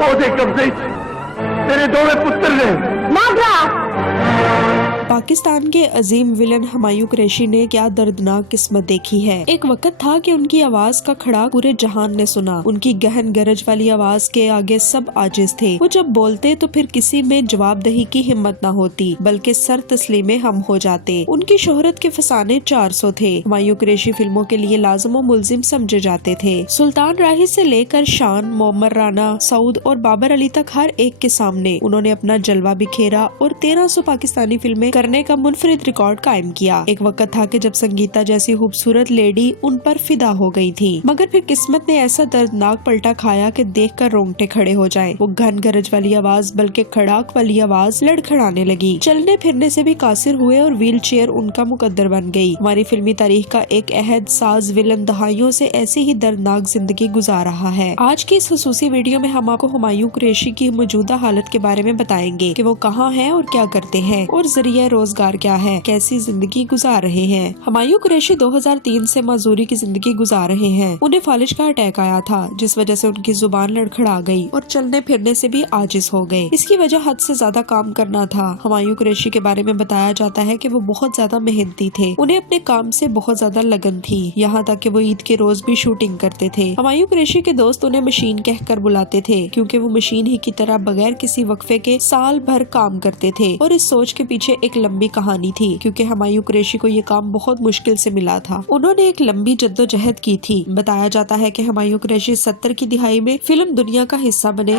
وہ دیکھ کب سے تیرے دونوں پتر نے پاکستان کے عظیم ولن ہمایوں قریشی نے کیا دردناک قسمت دیکھی ہے۔ ایک وقت تھا کہ ان کی آواز کا کھڑا پورے جہان نے سنا۔ ان کی گہن گرج والی آواز کے آگے سب عاجز تھے۔ وہ جب بولتے تو پھر کسی میں جواب دہی کی ہمت نہ ہوتی، بلکہ سر تسلیمے ہم ہو جاتے۔ ان کی شہرت کے فسانے 400 تھے۔ ہمایوں قریشی فلموں کے لیے لازم و ملزم سمجھے جاتے تھے۔ سلطان راہی سے لے کر شان، معمر رانا، سعود اور بابر علی تک ہر ایک کے سامنے انہوں نے اپنا جلوہ بکھیرا اور 1300 پاکستانی فلمیں کرنے کا منفرد ریکارڈ قائم کیا۔ ایک وقت تھا کہ جب سنگیتا جیسی خوبصورت لیڈی ان پر فدا ہو گئی تھی، مگر پھر قسمت نے ایسا دردناک پلٹا کھایا کہ دیکھ کر رونگٹے کھڑے ہو جائیں۔ وہ گھن گرج والی آواز بلکہ کھڑاک والی آواز لڑکھڑانے لگی، چلنے پھرنے سے بھی قاصر ہوئے اور ویل چیئر ان کا مقدر بن گئی۔ ہماری فلمی تاریخ کا ایک عہد ساز ولن دہائیوں سے ایسی ہی دردناک زندگی گزار رہا ہے۔ آج کی اس خصوصی ویڈیو میں ہم آپ کو ہمایوں قریشی کی موجودہ حالت کے بارے میں بتائیں گے کہ وہ کہاں ہیں اور کیا کرتے ہیں اور ذریعہ روزگار کیا ہے، کیسی زندگی گزار رہے ہیں۔ ہمایوں قریشی 2003 سے معذوری کی زندگی گزار رہے ہیں۔ انہیں فالج کا اٹیک آیا تھا، جس وجہ سے ان کی زبان لڑکھڑا گئی اور چلنے پھرنے سے بھی عاجز ہو گئے۔ اس کی وجہ حد سے زیادہ کام کرنا تھا۔ ہمایوں قریشی کے بارے میں بتایا جاتا ہے کہ وہ بہت زیادہ محنتی تھے، انہیں اپنے کام سے بہت زیادہ لگن تھی، یہاں تک کہ وہ عید کے روز بھی شوٹنگ کرتے تھے۔ ہمایوں قریشی کے دوست انہیں مشین کہہ کر بلاتے تھے، کیونکہ وہ مشین ہی کی طرح بغیر کسی وقفے کے سال بھر کام کرتے تھے، اور اس سوچ کے پیچھے ایک لمبی کہانی تھی، کیونکہ ہمایوں قریشی کو یہ کام بہت مشکل سے ملا تھا۔ انہوں نے ایک لمبی جدوجہد کی تھی۔ بتایا جاتا ہے کہ ہمایوں قریشی 70 کی دہائی میں فلم دنیا کا حصہ بنے۔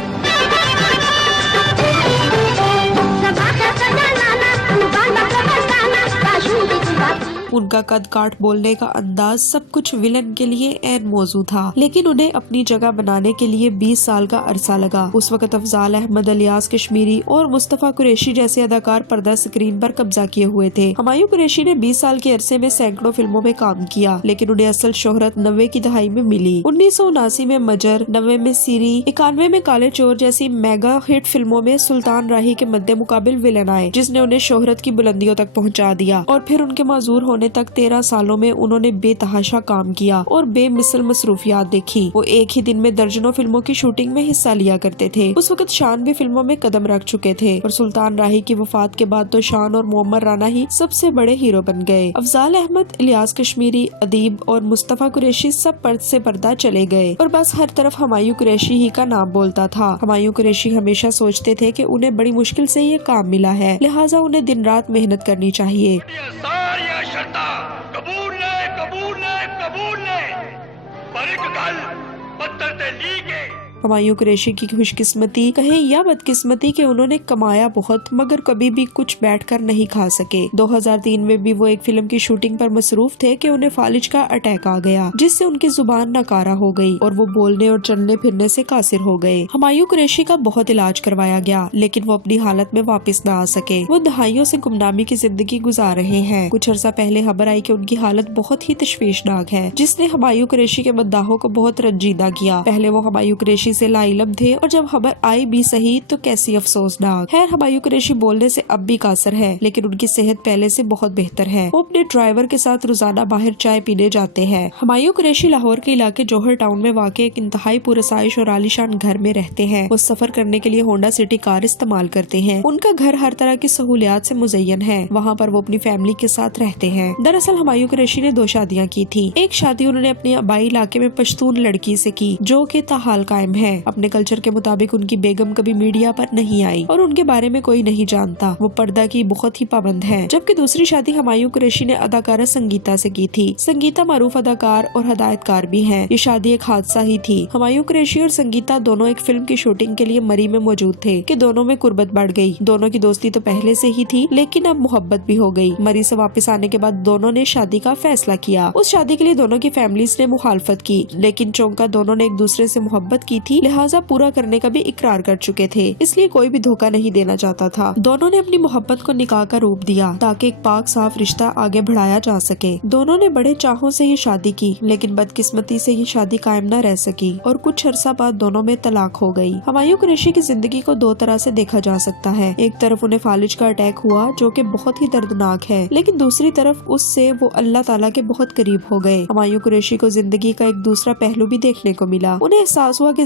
ان کا قد کاٹ، بولنے کا انداز، سب کچھ ولن کے لیے عین موضوع تھا، لیکن انہیں اپنی جگہ بنانے کے لیے 20 سال کا عرصہ لگا۔ اس وقت افضال احمد، الیاس کشمیری اور مصطفیٰ قریشی جیسے اداکار پردہ اسکرین پر قبضہ کیے ہوئے تھے۔ ہمایوں قریشی نے 20 سال کے عرصے میں سینکڑوں فلموں میں کام کیا، لیکن انہیں اصل شہرت 90 کی دہائی میں ملی۔ 1979 میں مجر، 90 میں سیری، 91 میں کالے چور جیسی میگا ہٹ فلموں میں سلطان راہی کے مد مقابل ولن آئے، جس نے انہیں شہرت کی بلندیوں تک پہنچا دیا، اور پھر ان کے معذور ہونے تک 13 سالوں میں انہوں نے بے تحاشا کام کیا اور بے مثل مصروفیات دیکھی۔ وہ ایک ہی دن میں درجنوں فلموں کی شوٹنگ میں حصہ لیا کرتے تھے۔ اس وقت شان بھی فلموں میں قدم رکھ چکے تھے، اور سلطان راہی کی وفات کے بعد تو شان اور معمر رانا ہی سب سے بڑے ہیرو بن گئے۔ افضال احمد، الیاس کشمیری، ادیب اور مصطفیٰ قریشی سب پرد سے پردہ چلے گئے، اور بس ہر طرف ہمایوں قریشی ہی کا نام بولتا تھا۔ ہمایوں قریشی ہمیشہ سوچتے تھے کہ انہیں بڑی مشکل سے یہ کام ملا ہے، لہٰذا انہیں دن رات محنت کرنی چاہیے۔ ہمایوں قریشی کی خوش قسمتی کہیں یا بد قسمتی کہ انہوں نے کمایا بہت، مگر کبھی بھی کچھ بیٹھ کر نہیں کھا سکے۔ 2003 میں بھی وہ ایک فلم کی شوٹنگ پر مصروف تھے کہ انہیں فالج کا اٹیک آ گیا، جس سے ان کی زبان ناکارہ ہو گئی اور وہ بولنے اور چلنے پھرنے سے قاصر ہو گئے۔ ہمایوں قریشی کا بہت علاج کروایا گیا، لیکن وہ اپنی حالت میں واپس نہ آ سکے۔ وہ دہائیوں سے گمنامی کی زندگی گزار رہے ہیں۔ کچھ عرصہ پہلے خبر آئی کہ ان کی حالت بہت ہی تشویشناک ہے، جس نے ہمایوں قریشی کے مداحوں کو بہت رنجیدہ کیا۔ پہلے وہ ہمایوں قریشی سے لا علم تھے، اور جب خبر آئی بھی صحیح تو کیسی افسوسناک۔ خیر، ہمایوں قریشی بولنے سے اب بھی قاصر ہے، لیکن ان کی صحت پہلے سے بہت بہتر ہے۔ وہ اپنے ڈرائیور کے ساتھ روزانہ باہر چائے پینے جاتے ہیں۔ ہمایوں قریشی لاہور کے علاقے جوہر ٹاؤن میں واقع ایک انتہائی پرآسائش اور عالیشان گھر میں رہتے ہیں۔ وہ سفر کرنے کے لیے ہونڈا سٹی کار استعمال کرتے ہیں۔ ان کا گھر ہر طرح کی سہولیات سے مزین ہے، وہاں پر وہ اپنی فیملی کے ساتھ رہتے ہیں۔ دراصل ہمایوں قریشی نے 2 شادیاں کی تھی۔ ایک شادی انہوں نے اپنے آبائی علاقے میں پشتون لڑکی سے کی، جو کہ تاحال قائم ہے۔ اپنے کلچر کے مطابق ان کی بیگم کبھی میڈیا پر نہیں آئی اور ان کے بارے میں کوئی نہیں جانتا۔ وہ پردہ کی بہت ہی پابند ہے۔ جبکہ دوسری شادی ہمایوں قریشی نے اداکارہ سنگیتا سے کی تھی۔ سنگیتا معروف اداکار اور ہدایت کار بھی ہیں۔ یہ شادی ایک حادثہ ہی تھی۔ ہمایوں قریشی اور سنگیتا دونوں ایک فلم کی شوٹنگ کے لیے مری میں موجود تھے کہ دونوں میں قربت بڑھ گئی۔ دونوں کی دوستی تو پہلے سے ہی تھی، لیکن اب محبت بھی ہو گئی۔ مری سے واپس آنے کے بعد دونوں نے شادی کا فیصلہ کیا۔ اس شادی کے لیے دونوں کی فیملیز نے مخالفت کی، لیکن چونکہ دونوں نے ایک دوسرے سے محبت کی تھی، لہٰذا پورا کرنے کا بھی اقرار کر چکے تھے، اس لیے کوئی بھی دھوکہ نہیں دینا چاہتا تھا۔ دونوں نے اپنی محبت کو نکاح کا روپ دیا تاکہ ایک پاک صاف رشتہ آگے بڑھایا جا سکے۔ دونوں نے بڑے چاہوں سے یہ شادی کی، لیکن بدقسمتی سے یہ شادی قائم نہ رہ سکی اور کچھ عرصہ بعد دونوں میں طلاق ہو گئی۔ ہمایوں قریشی کی زندگی کو 2 طرح سے دیکھا جا سکتا ہے۔ ایک طرف انہیں فالج کا اٹیک ہوا، جو کہ بہت ہی دردناک ہے، لیکن دوسری طرف اس سے وہ اللہ تعالیٰ کے بہت قریب ہو گئے۔ ہمایوں قریشی کو زندگی کا ایک دوسرا پہلو بھی دیکھنے کو ملا۔ انہیں احساس ہوا کہ